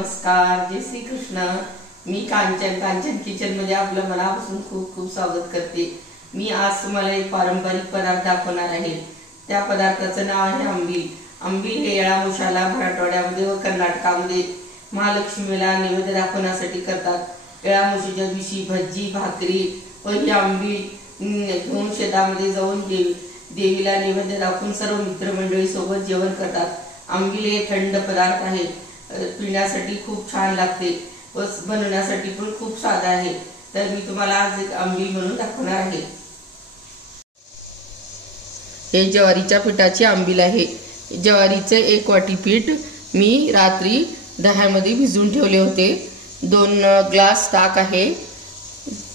नमस्कार, जय श्री कृष्ण। मी कांचन किचन मध्ये आपलं मनापासून खूप खूप स्वागत करते। मी आज तुम्हाला एक पारंपरिक पदार्थ दाखवणार आहे। त्या पदार्थाचं नाव आहे आंबील। आंबील हे येळामुशाला मराठवाड्यामध्ये व कर्नाटकामध्ये महालक्ष्मीला नैवेद्य दाखवण्यासाठी करतात। येळामुशीच्या दिवशी भजी भाकरी व ही आंबील घेऊन शेतामध्ये जाऊन देवीला नैवेद्य दाखवून सर्व मित्रमंडळी सोबत जेवण करतात। आंबील हे थंड पदार्थ आहे, पिण्यासाठी खूप छान लागते व बनवण्यासाठी पण खूप साधा आहे। तर मी तुम्हाला आज एक आंबील बनवून दाखवणार आहे। हे ज्वारीच्या पिठाची आंबील आहे। ज्वारीचे 1 वाटी पीठ मी रात्री दह्यामध्ये भिजवून ठेवले होते। 2 ग्लास ताक आहे,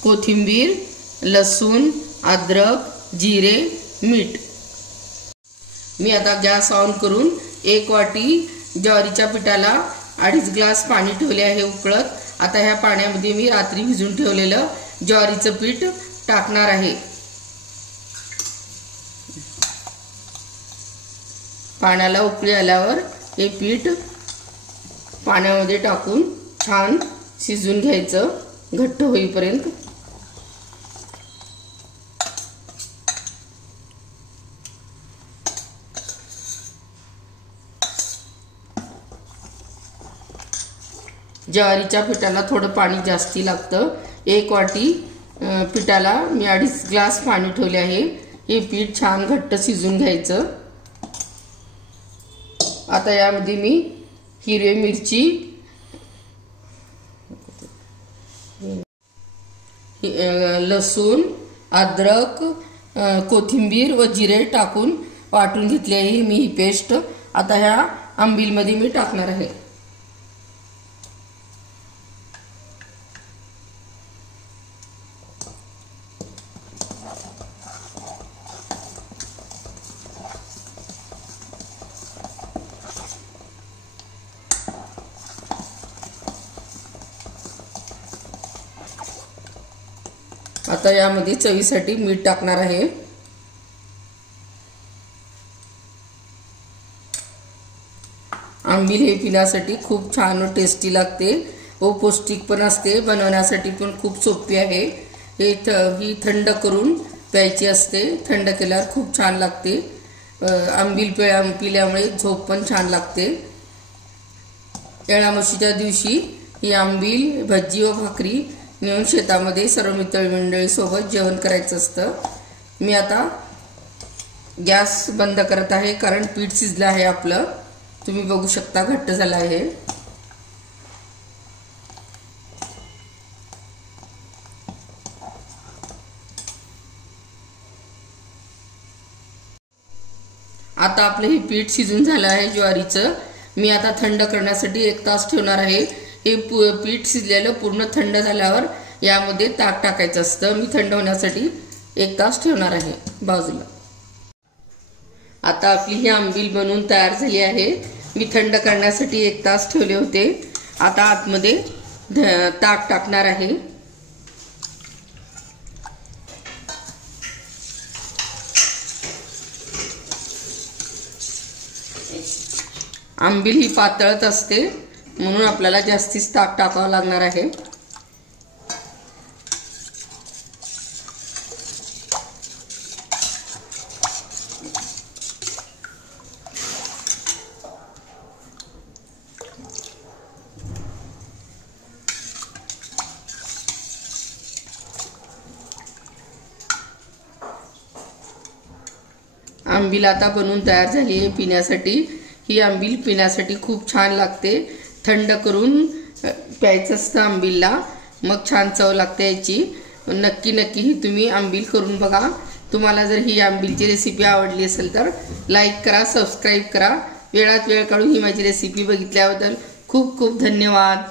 कोथिंबीर, लसूण, अद्रक, जिरे, मीठ। मी आता गॅस ऑन करून 1 वाटी ज्वारीच्या पिठाला 2.5 ग्लास पाणी ठेवले आहे उकळत। आता ह्या पाण्यामध्ये मी रात्री भिजवून ठेवलेलं ज्वारीचं पीठ टाकणार आहे। पाण्याला उकळी आल्यावर हे पीठ पाण्यामध्ये टाकून छान शिजवून घ्यायचं घट्ट होईपर्यंत। ज्वारीच्या पिठाला थोडं पाणी जास्ती लागतं। 1 वाटी पिठाला मी 2.5 ग्लास पाणी ठेवले आहे। हे पीठ छान घट्ट शिजून घ्यायचं। आता यामध्ये मी हिरवी मिरची, लसूण, अद्रक, कोथिंबीर व जिरे टाकून वाटून घेतली आहे मी ही पेस्ट। आता ह्या आंबीलमध्ये मी टाकणार आहे। आता यामध्ये चवीसाठी मीठ टाकणार आहे। आंबील हे पिण्यासाठी खूप छान व टेस्टी लागते व पौष्टिक पण असते। बनवण्यासाठी पण खूप सोपी आहे। ही थंड करून प्यायची असते। थंड केल्यावर खूप छान लागते। आंबील पिल्यामुळे झोप पण छान लागते। येळामुशीच्या दिवशी ही आंबील भजी व भाकरी नेऊन शेतामध्ये सर्व मित्रमंडळी सोबत जेवण करायचं असतं। मी आता गॅस बंद करत आहे कारण पीठ शिजलं आहे आपलं। तुम्ही बघू शकता घट्ट झालं आहे। आता आपलं हे पीठ शिजून झालं आहे ज्वारीचं। मी आता थंड करण्यासाठी 1 तास ठेवणार आहे। हे पीठ शिजलेलं पूर्ण थंड झाल्यावर यामध्ये ताक टाकायचं असतं। मी थंड होण्यासाठी 1 तास ठेवणार आहे बाजूला। आता आपली ही आंबील बनवून तयार झाली आहे। मी थंड करण्यासाठी 1 तास ठेवले होते। आता आतमध्ये ताक टाकणार आहे। आंबील ही पातळच असते म्हणून आपल्याला जास्तीच ताक टाकावं लागणार आहे। आंबील आता बनवून तयार झाली आहे पिण्यासाठी। ही आंबील पिण्यासाठी खूप छान लागते। थंड करून प्यायचं असतं आंबीलला, मग छान चव लागते याची। नक्की ही तुम्ही आंबील करून बघा। तुम्हाला जर ही आंबीलची रेसिपी आवडली असेल तर लाईक करा, सबस्क्राईब करा। वेळात वेळ काढून ही माझी रेसिपी बघितल्याबद्दल खूप खूप धन्यवाद।